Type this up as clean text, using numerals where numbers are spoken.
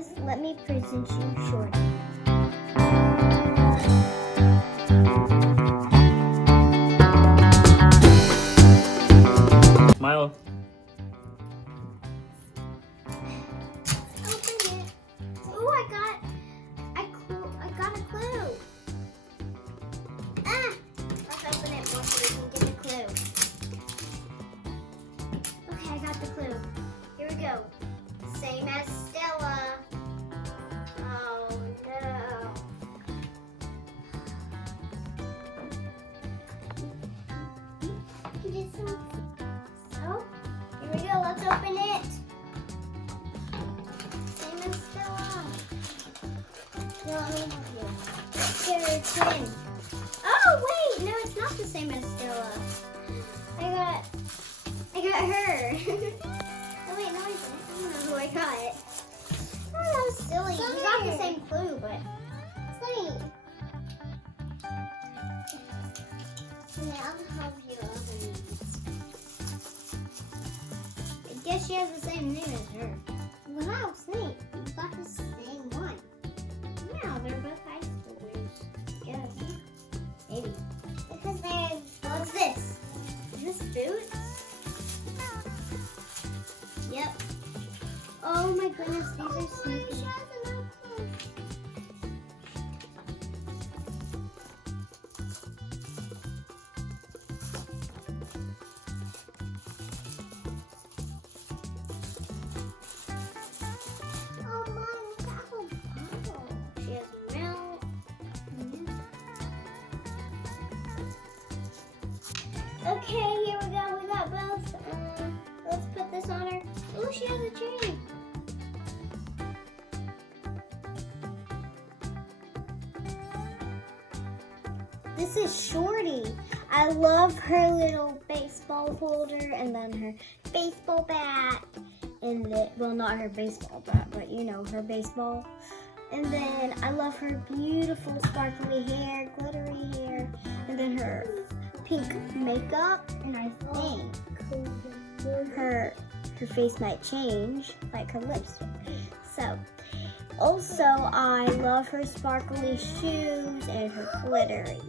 guys, let me present you Shorty. Smile. Open it. Ooh, I got a clue. Let's open it more so we can get the clue. Okay, I got the clue. Here we go. Same as Stella. Oh no. So, here we go. Let's open it. Same as Stella. No, let me help you. Let's get her twin. Oh wait, no, it's not the same as Stella. I got her. Oh wait, no, I don't know who I got. Oh, that was silly. We got the same clue, but silly. Yeah, I'll help you open these. I guess she has the same name as her. Wow, Snake, you got the same one. Yeah, they're both high schoolers. Guess. Maybe. Because they're... What's this? Is this boots? Yep. Oh my goodness, these are sneaky. Oh my, look at her bottle. She has milk. Okay, here we go. We got both. Let's put this on her. Oh, she has a chain. This is Shorty. I love her little baseball holder and then her baseball bat. And well, not her baseball bat, but you know, her baseball. And then I love her beautiful sparkly hair, glittery hair, and then her pink makeup. And I think her face might change, like her lipstick. So, also I love her sparkly shoes and her glittery